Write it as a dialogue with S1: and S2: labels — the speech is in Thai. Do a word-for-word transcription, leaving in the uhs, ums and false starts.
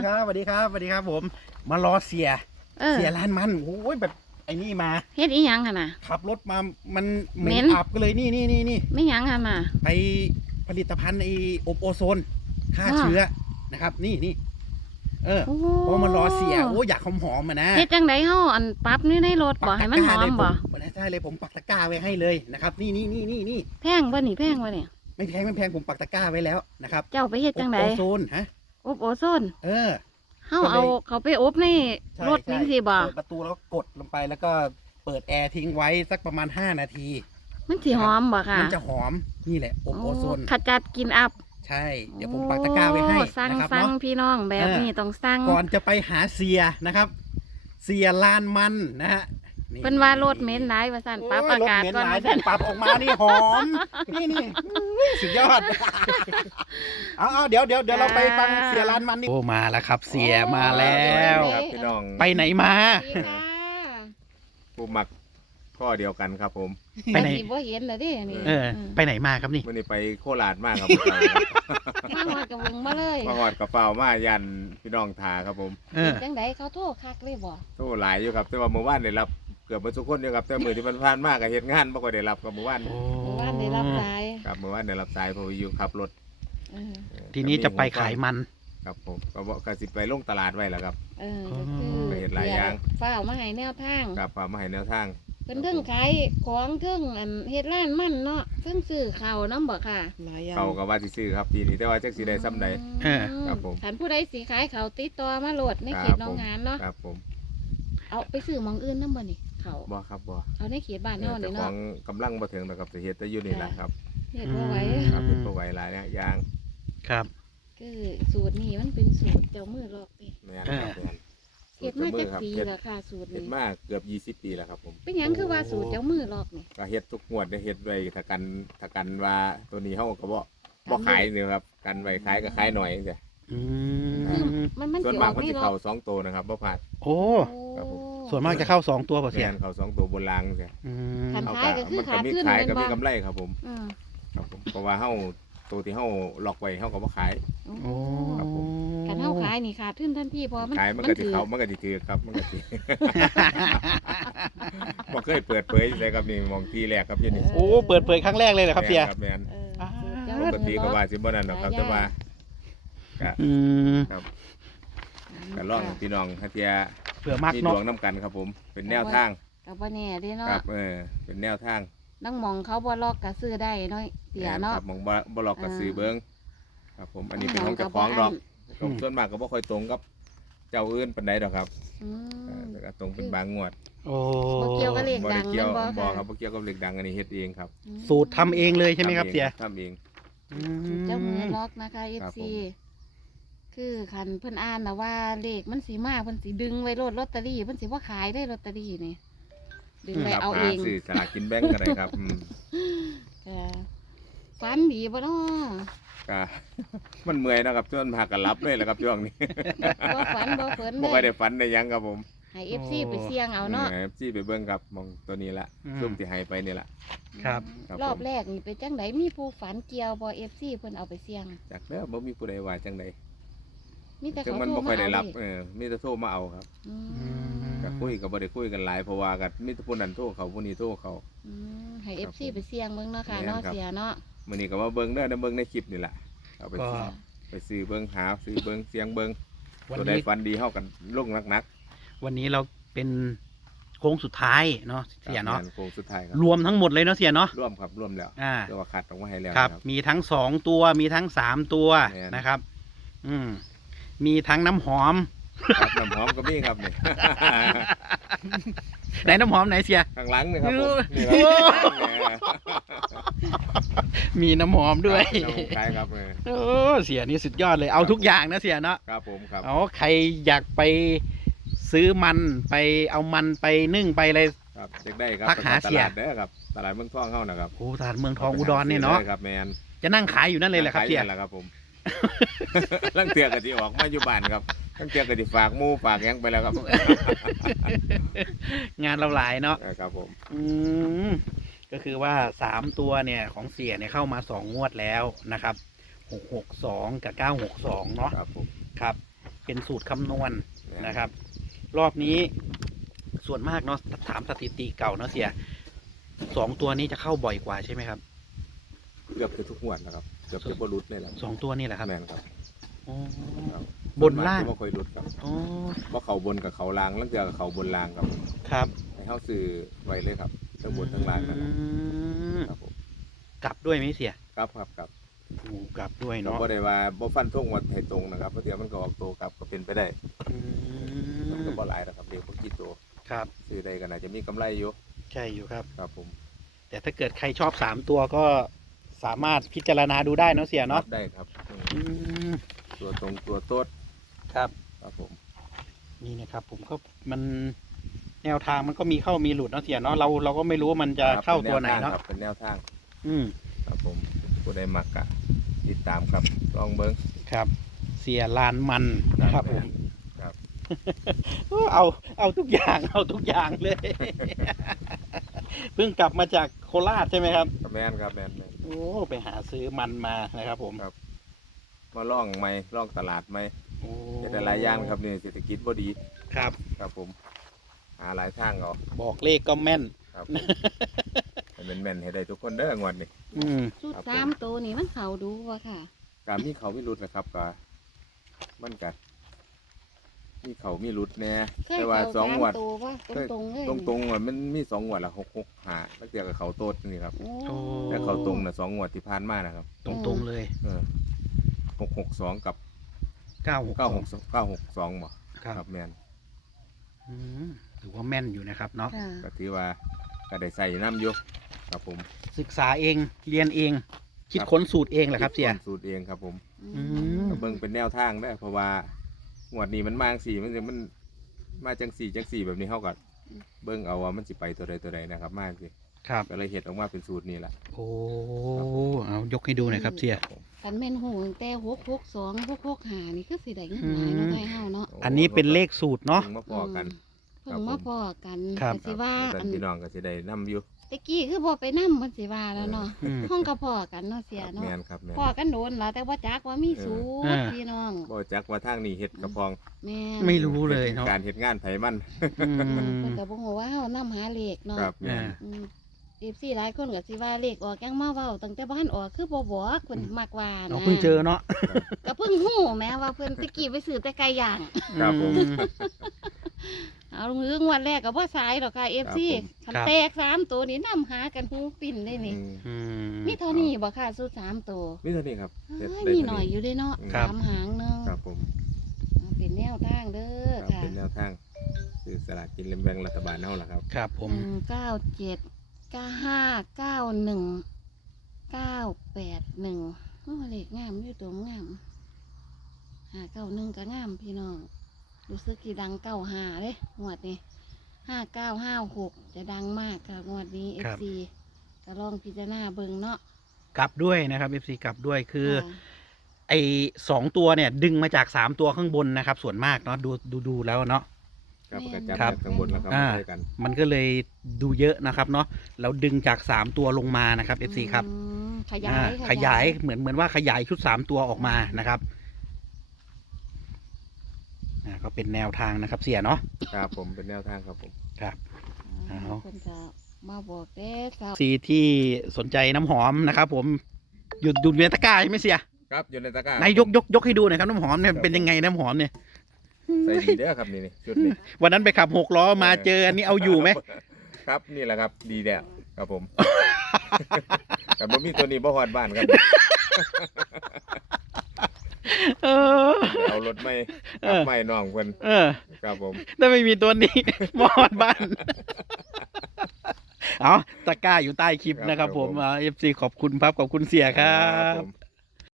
S1: ครับสวัสดีครับสวัสดีครับผมมารอเสียเสียร้านมันโอ้ยแบบไอ้นี่มา
S2: เฮ็ดอีหยังหั่นน่ะ
S1: ขับรถมามันเหม็นอับก็เลยนี่นี่นี่นี่
S2: ไม่หยังหั่นน่ะ
S1: ไปผลิตภัณฑ์ไอ้อบโอโซนฆ่าเชื้อนะครับนี่นี่เออพอมารอเสียโอ้อยากหอมหอมมานะ
S2: เฮ็ดจังได๋เฮาอันปรับนี่ในรถบ่ให้มันหอมบ่
S1: ใช่เลยผมปักตะกร้าไว้ให้เลยนะครับนี่นี่นี่นี่นี่
S2: แพงบ่นี่แพงบ่เนี่ย
S1: ไม่แพงไม่แพงผมปักตะกร้าไว้แล้วนะครับ
S2: เจ้าไปเฮ็ดจังได๋
S1: อบโอโซนฮะ
S2: อบโอโซน
S1: เออ
S2: เฮาเอาเขาไปอบในรถนี่สิบ่
S1: เปิดประตูแล้วกดลงไปแล้วก็เปิดแอร์ทิ้งไว้สักประมาณห้านาที
S2: มันสิหอมบ่ค่ะ
S1: มันจะหอมนี่แหละอบโอโซน
S2: ขจัดกลิ่นอับ
S1: ใช่เดี๋ยวผมปักตะกร้าไว้ให้นะครับ
S2: สั่งพี่น้องแบบนี้ต้องสั่ง
S1: ก่อนจะไปหาเสียนะครับเสียลานมันนะฮะ
S2: เพิ่นว่ารถเหม็นหลายว่าซั่นปรับอากาศก่อนว่าซั่น
S1: ปรับออกมานี่หอมนี่นี่สุดยอดเอาเอาเดี๋ยวเดี๋ยวเดี๋ยวเราไปฟังเสียลานมันนี่โอ้มาแล้วครับเสียมาแล้ว
S3: พี่น้อง
S1: ไปไหนมา
S3: ผู้หมักข้อเดียวกันครับผม
S2: ไปไหนบ่เห็นแล้วดินี่
S1: เออไปไหนมาครับนี่
S3: วันนี้ไปโคราชมากครับ
S2: มาฮอดกับวงมาเลย
S3: มาฮอดกับเฝ้ามายันพี่น้องทาครับผม
S2: จังได๋เขาโทรคักเลยบ่
S3: โทรหลายอยู่ครับแต่ว่าเมื่อวานได้รับเกือบทุกคนอยู่ครับแต่มื้อที่มันผ่านมาก็เฮ็ดงานบ่ค่อยได้รับกับเมื่อวาน
S2: เมื่อวานได้รับสาย
S3: ครับเมื่อวานได้รับสายเพราะว่าอยู่ขับรถ
S1: ทีนี้จะไปขายมัน
S3: ครับผมก็บ่ก็สิไปลงตลาดไว้แล้วครับ
S2: เออก็คือ
S3: เฮ็ดหลายอย่าง
S2: ฟ้าวมาให้แนวทาง
S3: ครับฟ้าวมาให้แนวทาง
S2: เป็นเรื่องขายของเรื่องอันเฮ็ดร้านมันเนาะเพิ่งซื้อข้าวนำบ่ค่ะ
S3: เขาก็ว่าสิซื้อครับปีนี้แต่ว่าจักสิได้ซ้ำใดครับผม
S2: ท่านผู้ใดสิขายข้าวติดต่อมาโหลดในเขตหนองหานเนาะ
S3: ครับผม
S2: เอาไปซื้อหม้องอื่นนำบ่นี่เขา
S3: บ่ครับบ่
S2: เอาในเขตบ้านเฮานี่เนาะ
S3: ของกำลังบ่ถึงนะครับสิเฮ็ดแต่อยู่นี่แหละครับ
S2: เฮ็ดบ่ไหว
S3: ครับเฮ็ดบ่ไหวหลายอย่าง
S1: ครับ
S2: คือสูตรนี้มันเป็นสูตรเจ้ามือลอกนี่
S3: แม่นครับแม่น
S2: เฮ็ดมาจักปีแล้วค่ะสูตรนี้
S3: เฮ็ดมาเกือบยี่สิบปีแล้วครับผม
S2: เป็นหยังคือว่าสูตรเจ้ามือลอกนี่
S3: ก็เฮ็ดทุกงวดได้เฮ็ดไว้ถ้ากันถ้ากันว่าตัวนี้เฮาก็บ่บ่ขายนี่ครับกันไว้ขายก็ขายหน่อยจังซี่
S1: อื
S2: มมันมัน
S3: ส่วนมากมันสิเข้าสองตัวนะครับบ่พลาด
S1: โอ้ครับผมส่วนมากจะเข้าสองตัวบ่เสีย
S3: เข้าสองตัวบนรางจังซี่
S2: อืมคันขายก็คือขาขึ้น
S3: ขายก็มีกำไรครับผมอือครับผมเพราะว่าเฮาตัวที่เฮาล็อกไว้เฮาก็บ่ขาย
S2: โอ้ครับผมคันเฮาขายนี่ขาดทุนทันทีเพราะมัน
S3: ขายมันก็สิเข้ามันก็สิถือครับมันก็สิบ่เคยเปิดเผยใส่ครับนี่มองทีแรกครับพี่นี่
S1: โอ้เปิดเผยครั้งแรกเลยเหรอครับเสีย
S3: ครับแม่นปกติก็ว่าสิบ่นั่นหรอกครับแต่ว่าก็
S1: อืม
S3: ครับก็ลองพี่น้องฮะเทีย
S1: เผื่อมาก
S3: มีดวงนำกันครับผมเป็นแนวทาง
S2: ก็บ่แน่เด้เนาะ
S3: ครับเออเป็นแนวทาง
S2: นั่งมองเขาบ่ล็อกก็ซื้อได้น้อยเสียเนาะ
S3: ครับมองบ่บ่ล็อกก็ซื้อเบิ่งครับผมอันนี้เป็นของเจ้าของดอกส่วนมากก็บ่ค่อยตรงกับเจ้าอื่นปานใดดอกครับอืมแล้วก็ตรงเป็นบางงวด
S1: โอ้
S2: บ่เกี่ยวกับเลขดังแม่นบ่
S3: บ่ครับบ่เกี่ยวกับเลขดังอันนี้เฮ็ดเองครับ
S1: สูตรทำเองเลยใช่ไหมครับเสีย
S3: ทำเอง
S2: เจ้ามือล็อกนะคะ เอฟ ซี คือคันเพิ่นอ่านนะว่าเลขมันสีมาเพิ่นสีดึงไว้รถลอตเตอรี่เพิ่นสิว่าขายได้ลอตเตอรี่นี่ดึงไว้เอาเอง
S3: ซื้อสลากกินแบ่งก็ได้ครับ
S2: อืมฝันดีบ่เนาะ
S3: ก็มันเมื่อยนะครับจนพากันรับเลยแหละครับช่วงนี้
S2: บ่ฝันบ่เพิ่น
S3: บ่ค่อยได้ฝันได้ยังครับผม
S2: ให้ เอฟ ซี ไปเสี่ยงเอาเนาะ
S3: ให้ เอฟ ซี ไปเบิ่งครับมองตัวนี้ละซุ่มที่ให้ไปนี่ล่ะ
S1: ครับ
S2: รอบแรกนี่เป็นจังไดมีผู้ฝันเกี่ยวบ่ เอฟ ซี เพิ่นเอาไปเสี่ยง
S3: จักแล้วบ่มีผู้ใดว่าจังได๋
S2: มีแต่
S3: เขาโทรมาเอามันบ่ค่อยได้รับเออมีแต่โทรมาเอาครับอืมก็คุยก็บ่ได้คุยกันหลายเพราะว่าก็มีแต่ผู้นั้นโทรเขาผู้นี้โทรเขา
S2: อืมให้ เอฟ ซี ไปเสี่ยงเบิ่งเนาะค่ะเนาะเสียเนาะ
S3: มื้อนี้ก็มาเบิ่งเด้อเบิ่งในคลิปนี่ล่ะเอาไปไปซื้อเบิ่งหาซื้อเบิ่งเสียงเบิ่งตัวใดฝันดีเฮากันลงหนัก
S1: ๆวันนี้เราเป็นโค้งสุดท้ายเนาะเสียเนาะ
S3: โค้งสุดท้ายครับ
S1: รวมทั้งหมดเลยเนาะเสียเนาะ
S3: รวมครับรวมแล้ว
S1: อ่า
S3: ตัวคัดออกมาให้แล้ว
S1: ครับมีทั้งสองตัวมีทั้งสามตัวนะครับอืมมีทั้งน้ำหอม
S3: น้ำหอมก็มีครับนี่
S1: ไหนน้ำหอมไหนเสีย
S3: ข้างหลังนี่ครับผมนี่
S1: มีน้ำหอมด้วย
S3: ใช่ครับ
S1: โอ้เสียนี่สุดยอดเลยเอาทุกอย่างนะเสียเนาะ
S3: ครับผมครับ
S1: เอาใครอยากไปซื้อมันไปเอามันไปนึ่งไปอะไร
S3: ครับเด็กได้ครับ
S1: ทักหาเสีย
S3: เด้อครับตลาดเมืองทองเฮานะครับ
S1: โอ้ตลาดเมืองทองอุดรเนี่ยเนาะ
S3: ครับแมน
S1: จะนั่งขายอยู่นั่นเลยแหละครับเสีย
S3: นั่นแหละครับผมลังเตือกกะทิออกมาอยู่บ้านครับลังเตือกกะทิฝากหมูฝากยังไปแล้วครับ
S1: งานเราหลายเนาะ
S3: ครับผม
S1: อืมก็คือว่าสามตัวเนี่ยของเสียเนี่ยเข้ามาสองงวดแล้วนะครับหกหกสองกับเก้าหกสองเนาะ
S3: ครับผม
S1: ครับเป็นสูตรคำนวณนะครับ รอบนี้ส่วนมากเนาะถามสถิติเก่าเนาะเสียสองตัวนี้จะเข้าบ่อยกว่าใช่ไหมครับ
S3: เกือบจะทุกงวดนะครับเกือบจะบ่หลุดเลยแหละ
S1: สองตัวนี่แหละครับ
S3: แม่นครับ
S1: อ๋อ
S3: ครับ
S1: บนล่าง
S3: บ่ค่อยหลุดครับ
S1: อ๋อ
S3: บ่เขาบนกับเขาล่างแล้วเจอกับเขาบนล่างครับ
S1: ครับ
S3: ให้เฮาซื้อไว้เลยครับทั้งบนทั้งล่างนั่น
S1: อื
S3: นะ
S1: ม
S3: ครับผม
S1: กลับด้วยไหมเสีย
S3: ครับครับครับ
S1: โอ้กลับด้วย
S3: ก็
S1: เนาะ
S3: บ่ได้ว่าบ่ฟันธงว่าให้ตรงนะครับเพราะเดี๋ยวมันก็ออกโตครับก็เป็นไปได้
S1: อื
S3: มัน
S1: ม
S3: ก็บ่หลายนะครับเดี๋ยวบ่กี่โต
S1: ครับ
S3: ซื้อได้ก็น่าจะมีกำไรอยู่
S1: ใช่อยู่ครับ
S3: ครับผม
S1: แต่ถ้าเกิดใครชอบสามตัวก็สามารถพิจารณาดูได้เนาะเสียเนาะ
S3: ได้ครับอืม
S1: อืม
S3: ตัวตรงตัวโต๊ด
S1: ครับ
S3: ครับผม
S1: นี่นะครับผมก็มันแนวทางมันก็มีเข้ามีหลุดเนาะเสียเนาะเราเราก็ไม่รู้ว่ามันจะเข้าตัวไหนเนาะ
S3: ครับเป็นแนวทาง
S1: อืม
S3: ครับผมผู้ใดมักกะติดตามครับลองเบิ้ง
S1: ครับ เสียลานมันนะครับผม
S3: ครับ
S1: เอาเอาทุกอย่างเอาทุกอย่างเลย เพิ่งกลับมาจากโคราชใช่ไหมครับ
S3: แมนครับแมนแมน
S1: โอ้ไปหาซื้อมันมานะครับผม
S3: ครับ มาล่องไหมล่องตลาดไหม
S1: โอ้
S3: แต่หลายอย่างครับนี่เศรษฐกิจบ่ดี
S1: ครับ
S3: ครับผม หาหลายทางเอา
S1: บอกเลขก็แม่น
S3: ครับผมให้เป็นแม่นให้ได้ทุกคนเด้องวดนี้
S1: อืม
S2: ชุด
S3: ครับผม
S2: สามตัวนี่มันเขาดูวะค่ะ
S3: การมีเขามีรุดนะครับก็มันกัมีเขามีรุดแน่
S2: เคย
S3: แต่ว่า
S2: เขา
S3: สอง
S2: สาม
S3: งวด
S2: ตัววะตรงๆเลย
S3: ตรงตรงๆอ่ะมันมีสองงวดละหกหกหาแล้วเกี่ยวกับเขาโต๊ดนี่ครับ
S2: โอ้
S1: โอ้
S3: แต่เขาตรงน่ะสองงวดที่ผ่านมานะครับ
S1: ตรงๆเลย
S3: เออหกหกสองกับ
S1: เก้าหก
S3: เก้าหกเก้าหกสองบ่
S1: ครับ
S3: ครับแมน
S1: อืมถือว่าแม่นอยู่นะครับเนาะ
S2: ค่ะ
S3: ก็ถือว่าก็ได้ใส่น้ำอยู่ครับผม
S1: ศึกษาเองเรียนเอง คิดค้นสูตรเองแหละครับเสีย
S3: ดสูตรเองครับผม
S1: อืม
S3: ก็เบิ่งเป็นแนวทางได้อเพราะว่างวดนี้มันมาจังสี่มันมันมาจังสี่จังสี่แบบนี้เฮาก็เบิ่งเอาว่ามันสิไปตัวใดตัวใดนะครับ มาสิ
S1: ครับ
S3: ก็เลยเฮ็ดออกมาเป็นสูตรนี้แหละ
S1: โอ้เอายกให้ดูหน่อยครับเสีย
S3: ครับผม
S2: กันแม่นหูตั้งแต่หกหกสองหกหกหานี่คือสิได้เงินหลายเนาะไทยเฮาเนาะ
S1: อันนี้เป็นเลขสูตรเนาะ
S3: เพิ่งมาพอกัน
S2: เพิ่งมาพอกัน
S1: ครับ
S2: ก็สิว่า
S3: ท่า
S2: อั
S3: น
S2: น
S3: พี่น้องก็สิได้นํอยู่
S2: ตะกี้คือบ่ไปนำมันสิว่าแล้วเนาะ
S1: อืม
S2: ห้องก็พอกันเนาะเสีย
S3: ครับ
S2: เนาะ
S3: แม่นครับแม่น
S2: พอกันโดนล่ะแต่ว่าจักว่ามีสูตร
S1: อ่า
S2: พี่น้อง
S3: บ่จักว่าทางนี้เฮ็ดกระพอง
S2: แม่
S1: ไม่รู้เลยเนาะ
S3: การเฮ็ดงานไผมัน
S1: อืม
S2: เพิ่นก็บ่ฮู้ว่าเฮานำหาเลขเนาะ
S3: ครับแม่น
S1: อ่า
S2: อืม เอฟซีหลายคนก็สิว่าเลขออกยังมาเว้าตั้งแต่บ้านออกคือบ่บอกเพิ่นมักว่านะ
S1: เราเพิ่งเจอเนาะ
S2: ก็เพิ่งฮู้แม้ว่าเพิ่นตะกี้ไปซื้อแต่ไก่ย่าง
S3: ครับผม
S1: อืม
S2: เอามืองวดแรกก็บ่สายดอกค่ะ เอฟ ซี
S3: ครับ
S2: คันแตกสามตัวนี่นํหากันหูปิ่นได้นี่
S3: อืม
S1: อืม
S2: มีเท่านี้บ่ค่ะสูตรสามตัว
S3: มีเท่านี้ครับเฮ็ด
S2: เอ้ย
S3: ได้
S2: มี
S3: เท่า
S2: หน่อยอยู่เด้เนาะ
S1: ครับ
S2: สามหางหนึง
S3: ครับผม
S2: เอาเป็นแนวทางเด้อ
S3: ครับ
S2: ค่ะ
S3: เป็นแนวทางคือสลากกินแบ่งรัฐบาลเฮาล่ะครับ
S1: ครับผม
S2: หนึ่งเก้าเจ็ดเก้าห้าเก้าหนึ่งเก้าแปดหนึ่งโอ้เลขงามอยู่ตัวงามหาเก้าหนึ่งก็งามพี่น้องรู้สึกกี่ดังเก้าหาเลยงวดนี้ห้าเก้าห้าหกจะดังมากค่ะงวดนี้เอฟซีก็ลองพิจารณาเบิ่งเนาะ
S1: กลับด้วยนะครับ เอฟ ซี กลับด้วยคือ
S2: ค่ะ
S1: ไอ้สองตัวเนี่ย ดึงมาจากสามตัวข้างบนนะครับ ส่วนมากเนาะดูดูดูแล้วเนาะ
S3: ครับ
S2: แม่น
S3: กระจับ
S1: ครับ
S3: จากข้างบนแล้วครับ
S1: อ่า
S3: มาใช้กัน
S1: มันก็เลยดูเยอะนะครับเนาะแล้วดึงจากสามตัวลงมานะครับ เอฟ ซี ครับ
S2: อืมขยา
S1: อ่าย ขยายเหมือนเหมือนว่าขยายชุดสามตัวออกมานะครับอ่าก็เป็นแนวทางนะครับ เสียเนาะ
S3: ครับผมเป็นแนวทางครับผม
S1: ครับ
S2: อ่า
S1: เอา
S2: คนจะมาบอกเด้ครับ
S1: ซีที่สนใจน้ำหอมนะครับ ผมหยุดดูเนื้อตะกร้าใช่ไหมเสีย
S3: ครับอยู่ในตะกร้า
S1: ไหนายยกยกยกให้ดูหน่อยครับน้ำหอมเนี่ยเป็นยังไงน้ำหอมเนี่ย
S3: ใส่ดีเด้อครับนี่นี่ชุดนี้
S1: วันนั้นไปขับหกล้อมาเจออันนี้เอาอยู่ไหม
S3: ครับนี่แหละครับ ดีแล้วครับผม แต่บ่มีตัวนี้บ่ฮอดบ้านครับ
S1: เออ
S3: เอารถไม่
S1: เอ
S3: ขับ
S1: อ
S3: ไม่น้องเพิ่น
S1: เออ
S3: ครับผม
S1: ถ้าไม่มีตัวนี้ มอดบ้าน เอาตะกร้าอยู่ใต้คลิปนะครับผมเอฟซีขอบคุณครับขอบคุณเสียครับ
S3: ผม